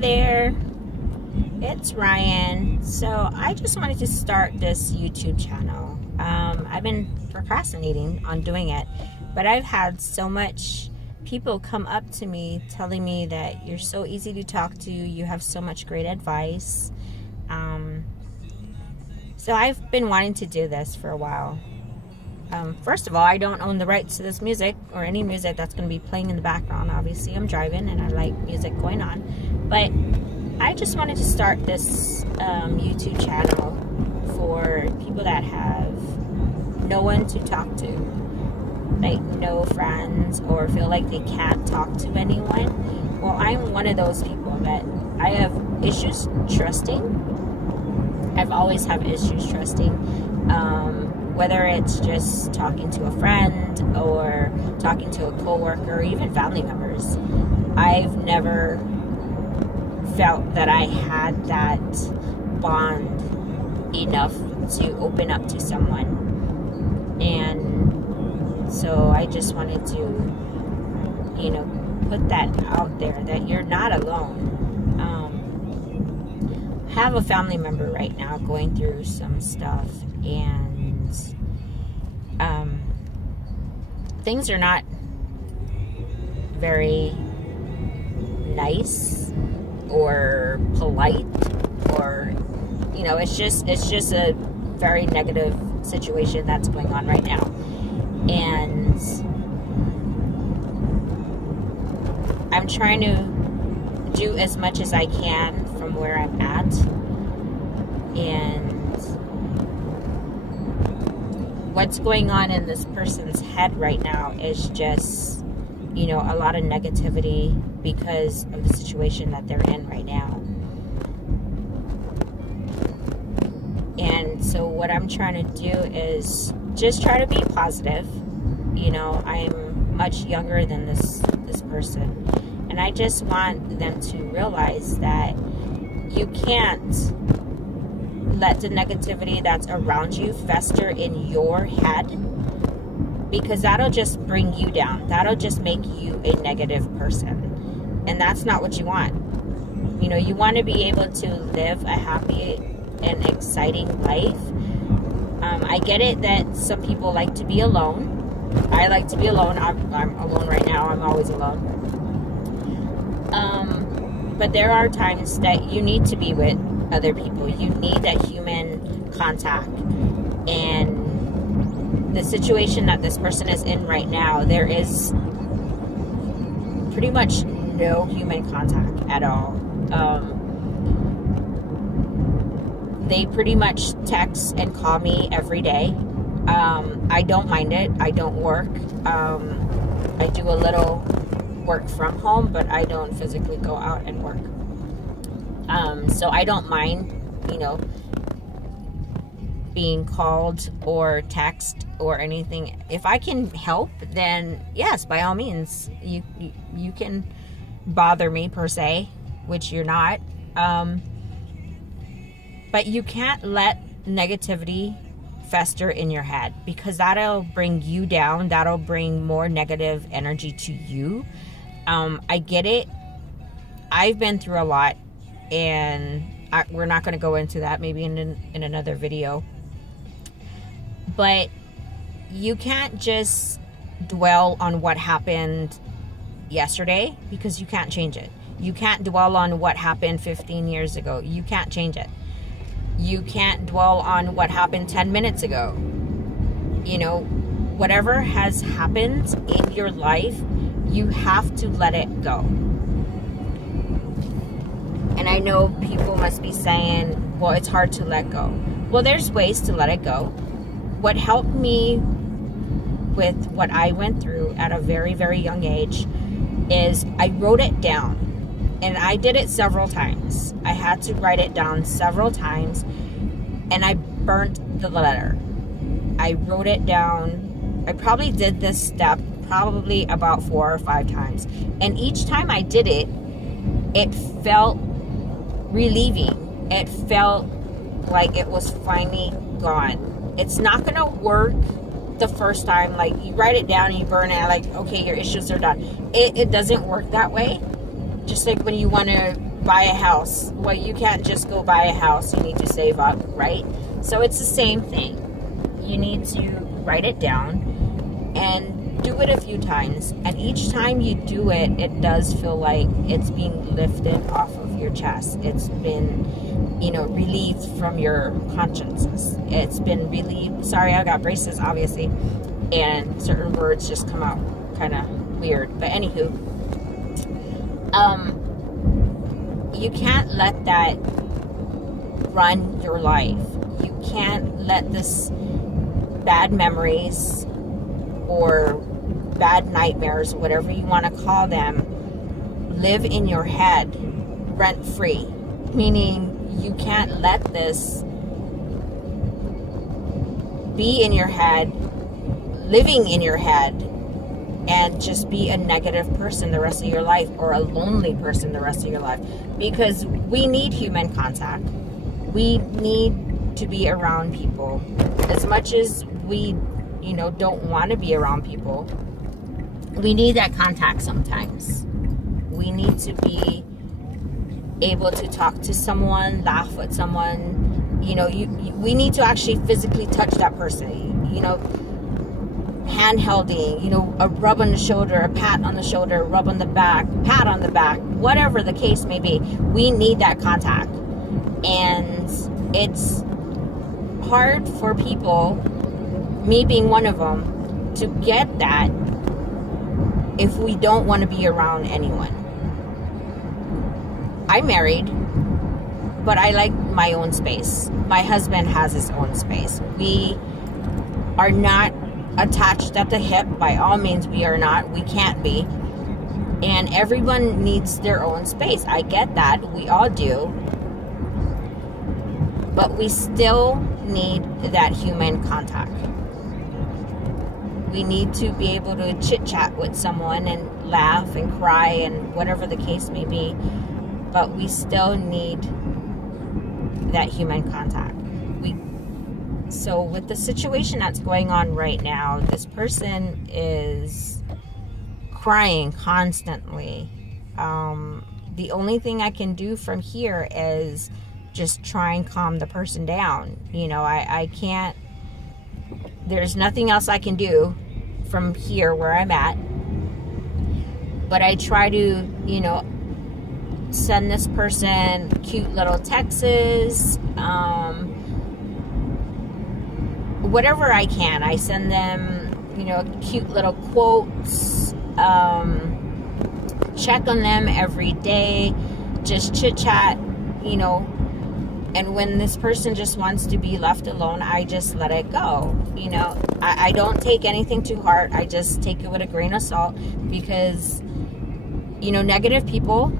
there, it's Ryan. So I just wanted to start this YouTube channel. I've been procrastinating on doing it, but I've had so much people come up to me telling me that you're so easy to talk to, you have so much great advice. So I've been wanting to do this for a while. First of all, I don't own the rights to this music or any music that's going to be playing in the background. Obviously, I'm driving and I like music going on. But I just wanted to start this YouTube channel for people that have no one to talk to, like no friends, or feel like they can't talk to anyone. Well, I'm one of those people that I have issues trusting. I've always had issues trusting. Whether it's just talking to a friend or talking to a coworker or even family members, I've never felt that I had that bond enough to open up to someone. And so I just wanted to, you know, put that out there that you're not alone. I have a family member right now going through some stuff, and things are not very nice or polite, or, you know, it's just a very negative situation that's going on right now. And I'm trying to do as much as I can from where I'm at, and what's going on in this person's head right now is just, you know, a lot of negativity because of the situation that they're in right now. And so what I'm trying to do is just try to be positive. You know, I'm much younger than this person, and I just want them to realize that you can't let the negativity that's around you fester in your head, because that'll just bring you down. That'll just make you a negative person, and that's not what you want. You know, you want to be able to live a happy and exciting life. I get it that some people like to be alone. I like to be alone. I'm alone right now. I'm always alone. But there are times that you need to be with other people. You need that human contact. And the situation that this person is in right now, there is pretty much no human contact at all. They pretty much text and call me every day. I don't mind it. I don't work. I do a little work from home, but I don't physically go out and work. So I don't mind, you know, being called or text or anything. If I can help, then yes, by all means, you can bother me per se, which you're not. But you can't let negativity fester in your head, because that'll bring you down. That'll bring more negative energy to you. I get it. I've been through a lot, and we're not going to go into that, maybe in another video. But you can't just dwell on what happened yesterday, because you can't change it. You can't dwell on what happened 15 years ago. You can't change it. You can't dwell on what happened 10 minutes ago. You know, whatever has happened in your life, you have to let it go. And I know people must be saying, well, it's hard to let go. Well, there's ways to let it go. What helped me with what I went through at a very, very young age is I wrote it down. And I did it several times. I had to write it down several times, and I burnt the letter. I wrote it down. I probably did this step probably about 4 or 5 times. And each time I did it, it felt relieving. It felt like it was finally gone. It's not going to work the first time. Like, you write it down and you burn it, like, okay, your issues are done. It doesn't work that way. Just like when you want to buy a house. Well, you can't just go buy a house. You need to save up, right? So it's the same thing. You need to write it down and do it a few times. And each time you do it, it does feel like it's being lifted off of your chest. It's been, you know, relieved from your consciences. It's been relieved. Sorry, I got braces, obviously. And certain words just come out kind of weird. But anywho, you can't let that run your life. You can't let this bad memories or bad nightmares, whatever you want to call them, live in your head rent-free. Meaning you can't let this be in your head, living in your head, and just be a negative person the rest of your life, or a lonely person the rest of your life. Because we need human contact. We need to be around people. As much as we, you know, don't want to be around people, we need that contact sometimes. We need to be able to talk to someone, laugh with someone. You know, we need to actually physically touch that person. You know, hand-holding, you know, a rub on the shoulder, a pat on the shoulder, rub on the back, pat on the back, whatever the case may be. We need that contact. And it's hard for people, me being one of them, to get that if we don't want to be around anyone. I'm married, but I like my own space. My husband has his own space. We are not attached at the hip. By all means, we are not. We can't be. And everyone needs their own space. I get that. We all do. But we still need that human contact. We need to be able to chit-chat with someone and laugh and cry and whatever the case may be. But we still need that human contact. So with the situation that's going on right now, this person is crying constantly. The only thing I can do from here is just try and calm the person down. You know, I can't, there's nothing else I can do from here where I'm at. But I try to, you know, send this person cute little texts, whatever I can. I send them, you know, cute little quotes, check on them every day, just chit chat, you know. And when this person just wants to be left alone, I just let it go. You know, I don't take anything to heart. I just take it with a grain of salt, because, you know, negative people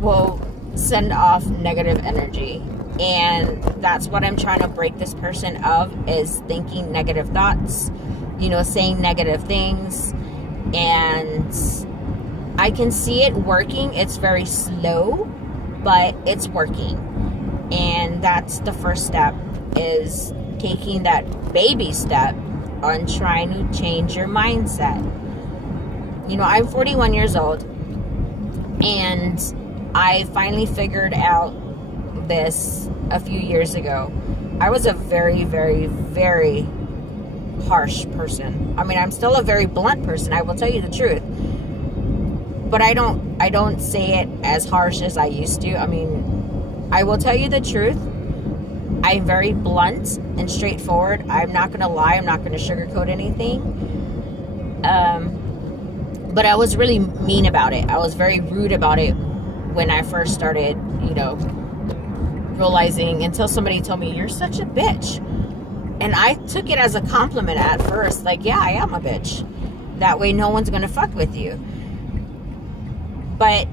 will send off negative energy. And that's what I'm trying to break this person of, is thinking negative thoughts, you know, saying negative things. And I can see it working. It's very slow, but it's working. And that's the first step, is taking that baby step on trying to change your mindset. You know, I'm 41 years old, and I finally figured out this a few years ago. I was a very, very, very harsh person. I mean, I'm still a very blunt person, I will tell you the truth. But I don't say it as harsh as I used to. I mean, I will tell you the truth. I'm very blunt and straightforward. I'm not going to lie. I'm not going to sugarcoat anything. But I was really mean about it. I was very rude about it when I first started, you know, realizing, until somebody told me, you're such a bitch. And I took it as a compliment at first. Like, yeah, I am a bitch. That way no one's going to fuck with you. But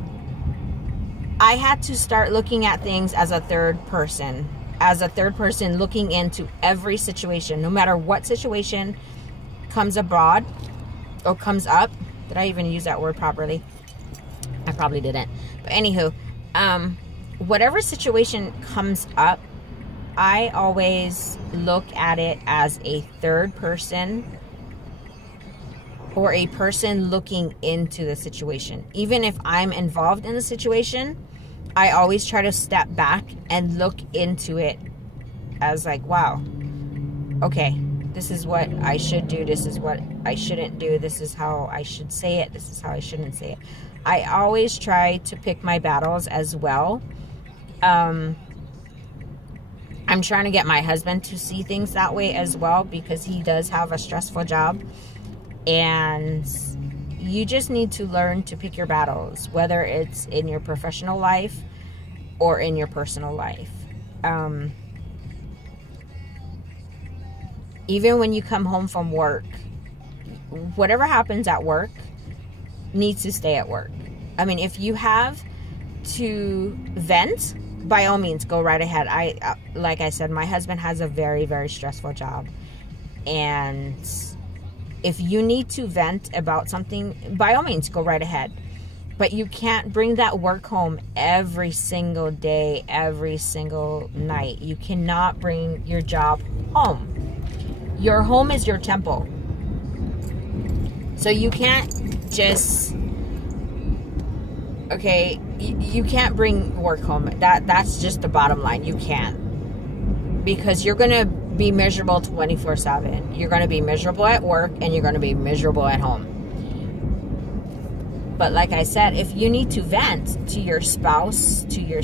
I had to start looking at things as a third person. As a third person, looking into every situation. No matter what situation comes abroad or comes up. Did I even use that word properly? I probably didn't. But anywho, whatever situation comes up, I always look at it as a third person, or a person looking into the situation. Even if I'm involved in the situation, I always try to step back and look into it as like, wow, okay, this is what I should do, this is what I shouldn't do, this is how I should say it, this is how I shouldn't say it. I always try to pick my battles as well. I'm trying to get my husband to see things that way as well, because he does have a stressful job. And you just need to learn to pick your battles, whether it's in your professional life or in your personal life. Even when you come home from work, whatever happens at work needs to stay at work. I mean, if you have to vent, by all means, go right ahead. Like I said, my husband has a very, very stressful job. And if you need to vent about something, by all means, go right ahead. But you can't bring that work home every single day, every single night. You cannot bring your job home. Your home is your temple. So you can't just, okay, you can't bring work home. That's just the bottom line. You can't. Because you're going to be miserable 24/7. You're going to be miserable at work and you're going to be miserable at home. But like I said, if you need to vent to your spouse, to your